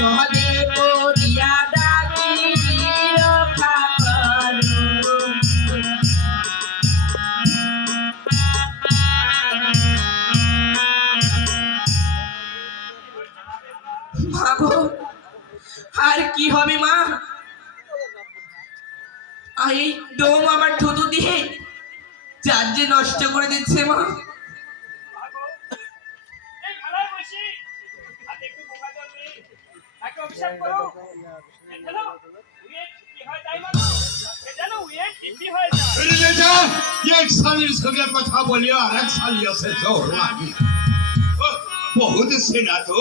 পদে পড়িয়া ডাকি রক্ষা করো। মা গো, আর কি হবে মা? এই ডোম আমার থুতু দিয়ে চার যে নষ্ট করে দিচ্ছে মা। কথা বলিও আর এক সালি আছে বহুত সেনা তো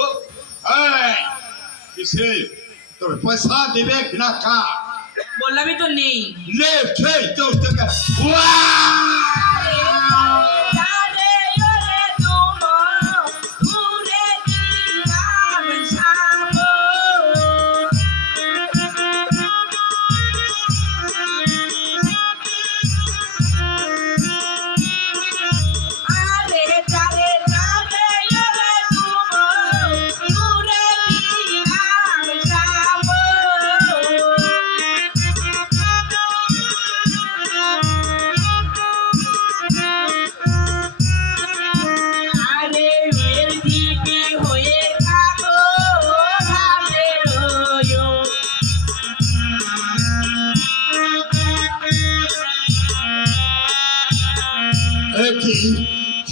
তোর পয়সা দেবে না কা বললামই তো নেই। লে খেয়ে তোর থেকে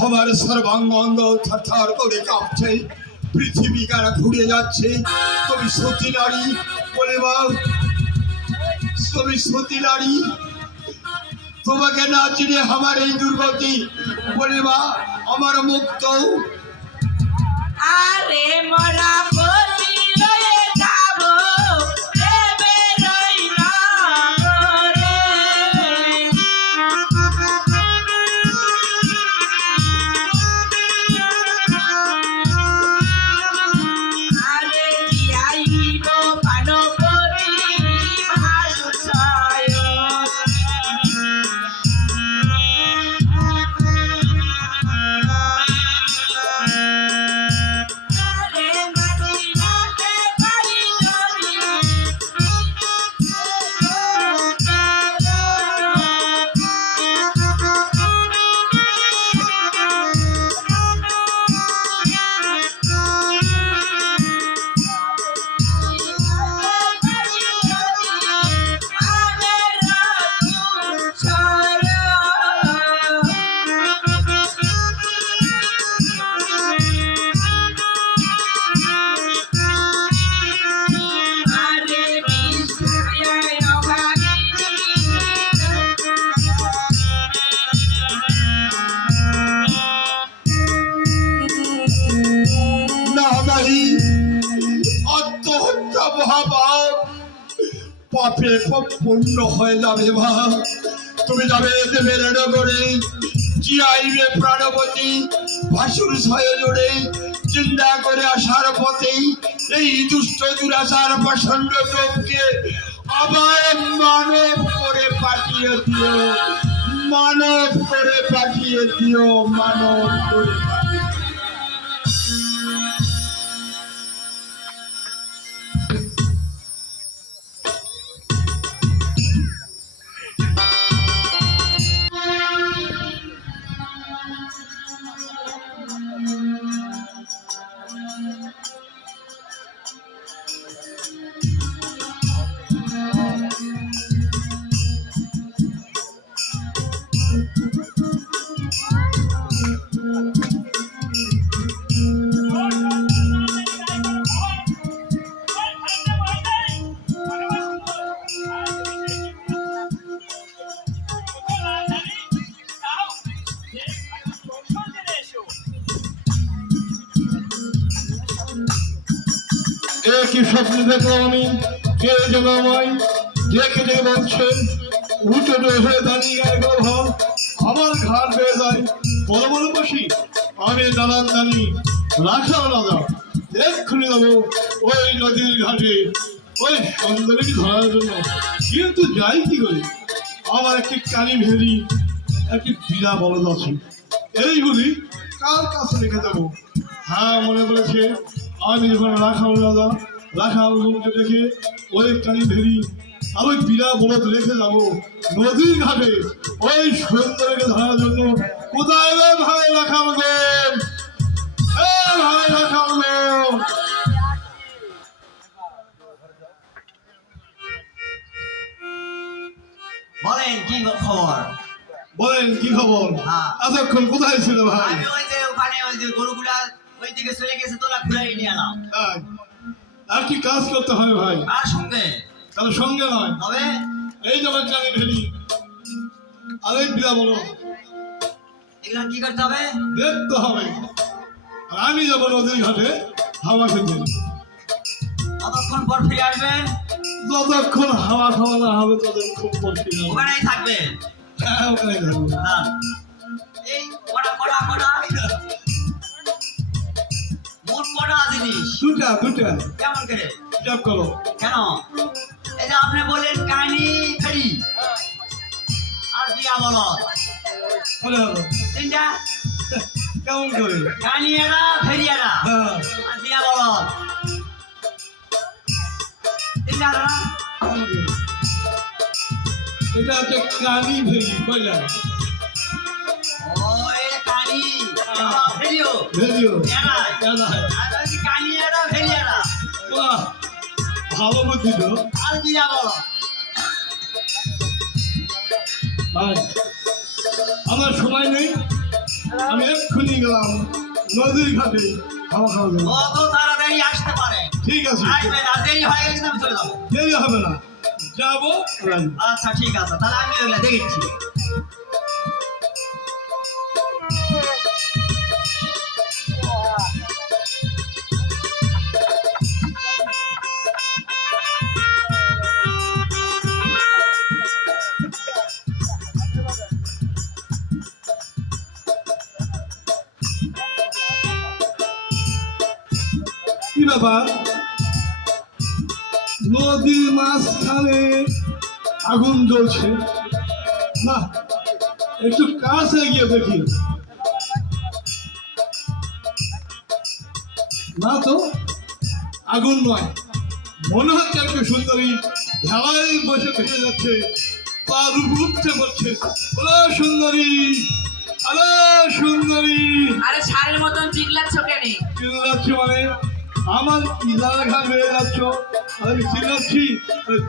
আমার সর্বাঙ্গ থরথর করে কাঁপছে, পৃথিবী কারা ঘুরে যাচ্ছে। তুমি সতী নারী বলে বাউ, তুমি সতী নারী, তোমাকে না চিনে আমার এই দুর্গতি বলে বা আমার মুক্ত। আরে মরা পাপে পূর্ণ হয়ে যাবে মা। তুমি যাবে দেবের নগরে, জিয়াইবে প্রাণবতী, ভাসুর ছয় জোড়ে চিন্তা করে আসার পথেই এই দুষ্ট দুরাচার প্রসন্ন লোককে আবার মানব করে পাঠিয়ে দিও, মানব করে পাঠিয়ে দিও, মানব করে। কি স্বপ্ন দেখলাম আমি, কে যেন আমায় দেখে দেখে বলছে উঠে হয়ে দাঁড়িয়ে গেল, আমার ঘাট হয়ে যায় বড় বড় বসি, আমি দাঁড়ান দাঁড়ি রাখা রাজা এক্ষুনি যাবো ওই নদীর ঘাটে ওই সুন্দরীকে ধরার জন্য। কিন্তু যাই কি করে, আমার একটি কালী ভেরি একটি বিনা বলদ আছে, এইগুলি কার কাছে রেখে দেবো? হ্যাঁ মনে পড়েছে, আমি যখন রাখাল রাজা রাখাল গণকে দেখে ওই কানি ভেরি আমি বিনা বলদ রেখে যাবো নদীর ঘাটে ওই সুন্দরীকে ধরার জন্য। কোথায় রে ভাই রাখাল গণ, এ ভাই রাখাল গণ। বলেন কি খবর? বলেন কি খবর? হ্যাঁ। এতক্ষণ কোথায় ছিল ভাই? আমি ওই যে ওখানে ওই যে গরুগুলা ওই দিকে চলে গেছে, তোলা ঘুরাই নিয়ে এলাম। তাই? আর কি কাজ করতে হবে ভাই? আর সঙ্গে তাহলে সঙ্গে নয়, তবে এই যেমন কানি ভেরি আরেক বিনা বলো এগুলা কি করতে হবে? দেখতে হবে। আর আমি যাবো নদীর ঘাটে হাওয়া খেতে। কতক্ষণ পর ফিরে আসবেন? যতক্ষণ হাওয়া খাওয়া না হবে ততক্ষণ পড়ছি না। ওখানেই থাকবেন। হ্যাঁ, ওখানে যাবো। হ্যাঁ। এই কটা কটা কটা মোট কটা জিনিস দুটা দুটা কেমন করে? হিসাব করো। কেন? এই যে আপনি বললেন কাহিনী ফেরি আর বিয়া বলদ, বলে হবে তিনটা। কেমন করে? কাহিনী এরা ফেরি এরা হ্যাঁ, আর বিয়া বলদ, তিনটা না? কেমন করে? এটা হচ্ছে কানি ভেরি কয়লা ও এই কাহিনী ফেরিও ভেরিও এরা এলা। আর ওই যে কাহিনী এরা ফেরি এরা বাহ, ভালো বুদ্ধি তো আর বিয়া বলদ। ভাই। আমার সময় নেই, আমি এক্ষুনি গেলাম নদীর ঘাটে হাওয়া খাওয়া যাবো। অত তাড়াতাড়ি আসতে পারে? ঠিক আছে, আসবেন, আর দেরি হয়ে গেছে আমি চলে যাবো। দেরি হবে না, যাবো। আচ্ছা ঠিক আছে, তাহলে আমি ওগুলা দেখেছি। কি ব্যাপার? নদীর মাঝখানে আগুন জ্বলছে না, একটু কাছে গিয়ে দেখি। না তো, আগুন নয়, মনে হচ্ছে একটু সুন্দরী ঢালাই বসে ভেসে যাচ্ছে, তার উঠতে পড়ছে। ওরে সুন্দরী, আরে সুন্দরী। আরে সারের মতন চিল্লাচ্ছ কেন? চিল্লাচ্ছি মানে আমার ইলার ঘা বেড়ে যাচ্ছ, আমি চিল্লাচ্ছি।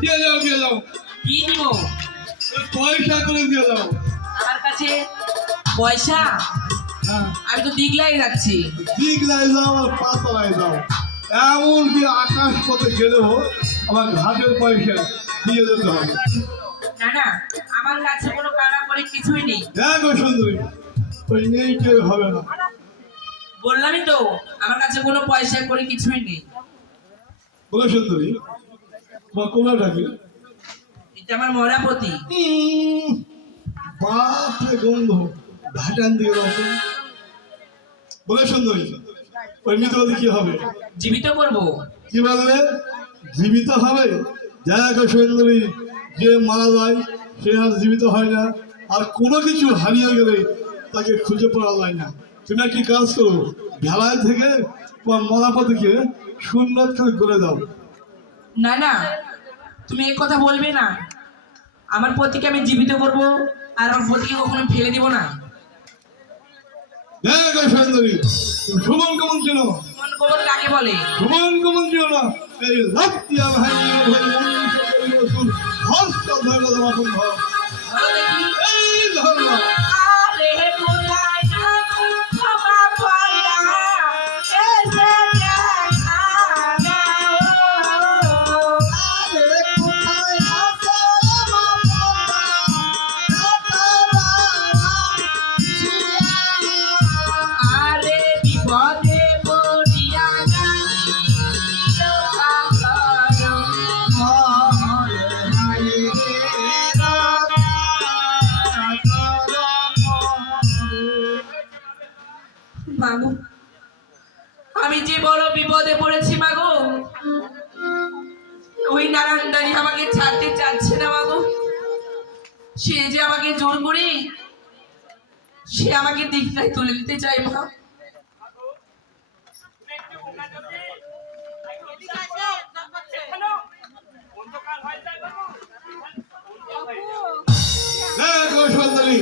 দিয়ে যাও, দিয়ে যাও, কি দিব? পয়সা করে দিয়ে যাও। আমার কাছে পয়সা? হ্যাঁ, আমি তো দিগলাই যাচ্ছি। দিগলায় যাও আর পাতলায় যাও, এমনকি আকাশ পথে গেলেও আমার ঘাটের পয়সা দিয়ে যেতে হবে। না না, আমার কাছে কোনো কাড়াকড়ি কিছুই নেই। দেখো সুন্দরী, ওই নেই কেউ হবে না। বললামই তো, আমার কাছে কোনো পয়সা করে কিছুই নেই। বলো সুন্দরী, তোমার কোনটা কি? এটা আমার মরাপতি। বাপরে গন্ধ, ঘাটান দিয়ে দাও তো। বলে সুন্দরী, ওই মৃতবাদী কি হবে? জীবিত করবো। কি বলবে? জীবিত হবে? দেখো সুন্দরী, যে মারা যায় সে আর জীবিত হয় না, আর কোনো কিছু হারিয়ে গেলে তাকে খুঁজে পাওয়া যায় না। তুমি একটি কাজ করো, ভেলায় থেকে তোমার মরাপতিকে সুন্দর করে দাও। না না, তুমি এই কথা বলবে না। আমার পতিকে আমি জীবিত করব, আর আমার পতিকে কখনো ফেলে দিব না। দেখো সুন্দরী, তুমি সুমন কমন ছিল, মন খবর কাকে বলে? সুমন কমন ছিল না, এই লাফিয়া ভাই হস্ত ধরে দেওয়া সম্ভব। বলো দেখি। এই ধরো। আরে কোথায় থাকো ক্ষমা পাইয়া, এসে দেখা দাও। আরে কোথায় আছো আরে বিপদে পড়িয়া যাইও আকারো। মাগো, আমি যে বড় বিপদে পড়েছি মাগো। ওই নারায়ণদানি আমাকে ছাড়তে চাচ্ছে না মাগো। সে যে আমাকে জোর করে সে আমাকে দিকটায় তুলে নিতে চায় মা। দেখো সুন্দরী,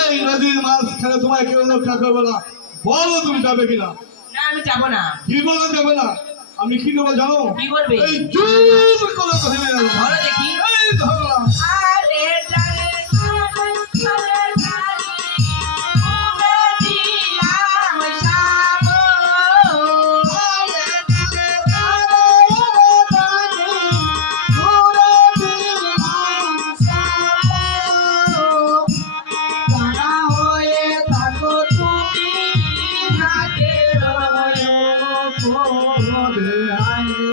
এই নদীর মাঝখানে তোমায় কেউ রক্ষা করবে না। বলো তুমি যাবে কিনা? না আমি যাবো না। কি বলো যাবে না? আমি কি করবো জানো? কি করবে? এই জোর করে ধরে নেবো। বলো দেখি। এই ধরলাম। আরে জানে আরে জানি উড়ে দিলাম সাবো। আরে জানে উড়ে দিলাম সাবো। কানা হয়ে থাকো তুমি ঘাটের ওপরে আইলে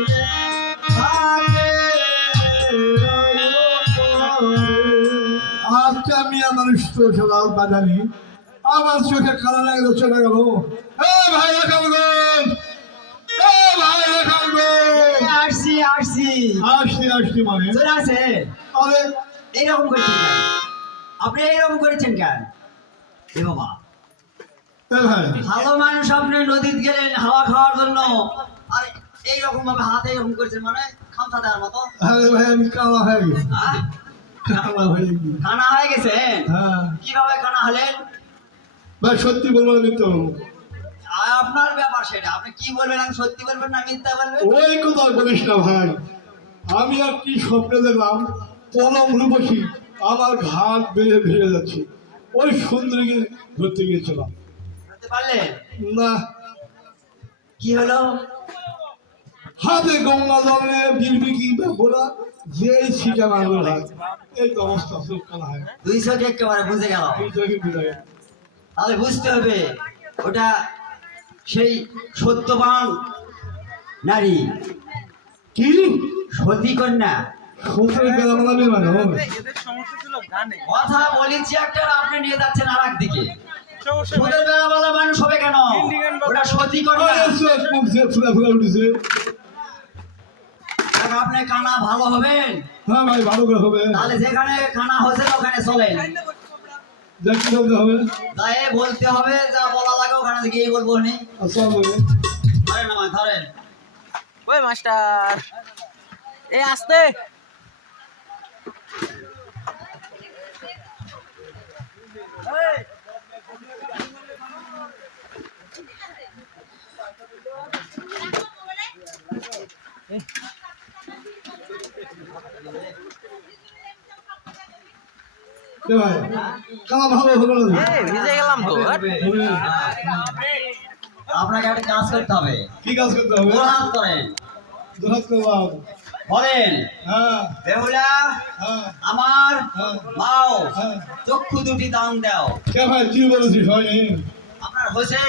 আজকে আমি আমার সকাল বাজারি আমার চোখে কালো লাগলো চলে গেল। ভাই আসছি আসছি আসছি মানে চলে আসে। আরে এইরকম করেছেন কেন? আপনি এইরকম করেছেন কেন? এ বাবা, ভাই ভালো মানুষ আপনি নদীতে গেলেন হাওয়া খাওয়ার জন্য, আর এইরকম ভাবে হাতে এরকম করেছেন, মানে খামসা দেওয়ার মতো। আরে ভাই আমি কালা হয়ে গেছি। আহ? কালা হয়ে গেছি। খানা হয়ে গেছেন? হ্যাঁ কিভাবে খানা হলেন? ভাই সত্যি বলবো না মিথ্যা বলবো? আর আপনার ব্যাপার সেটা, আপনি কি বলবেন? আমি সত্যি বলবেন না মিথ্যা বলবেন? ওই কথা বলিস না ভাই। আমি আর কি স্বপ্নে দেখলাম পলম রূপসী আমার ঘাট বেড়ে ভেঙে যাচ্ছে। ওই সুন্দরীকে ধরতে গিয়েছিলাম। বলতে পারলেন? না, কি হলো? হাতে গঙ্গা জলে বিলবিকি বলা যেই ছিটা মারলো ভাই, এই তো অবস্থা চোখ কানা হয়। 200 কে একেবারে বুঝে গেল। এই চোখে বিদায়। তাহলে বুঝতে হবে ওটা সেই সত্যবান নারী, কি সতী কন্যা। সত্যি গেলা মানাবে মানে কথা বলেছি একটা, আর আপনি নিয়ে যাচ্ছেন আর একদিকে। সুদের বেলা বলা মানুষ হবে কেন? ওটা সতী কন্যা। উঠেছে। আর আপনি কানা ভালো হবেন, হ্যাঁ ভাই ভালো করে হবে। তাহলে যেখানে কানা হচ্ছে ওখানে চলেন। দেখতে বলতে হবে। তাই বলতে হবে, যা বলা লাগে ওখানে গিয়ে বলবো নি। আসসালামু আলাইকুম। ধরেন আমায় ধরেন। ওই মাস্টার এ আসতে কে ভাই কালা ভালো হলো না? ভিজে গেলাম তো আপনাকে একটা কাজ করতে হবে। কি কাজ করতে হবে? হাত করেন, দুহাত করলাম। বলেন হ্যাঁ বেহুলা হ্যাঁ আমার হ্যাঁ মাও হ্যাঁ। চক্ষু দুটি দান দাও। কে ভাই কি বলেছিস হয় আপনার হয়েছে?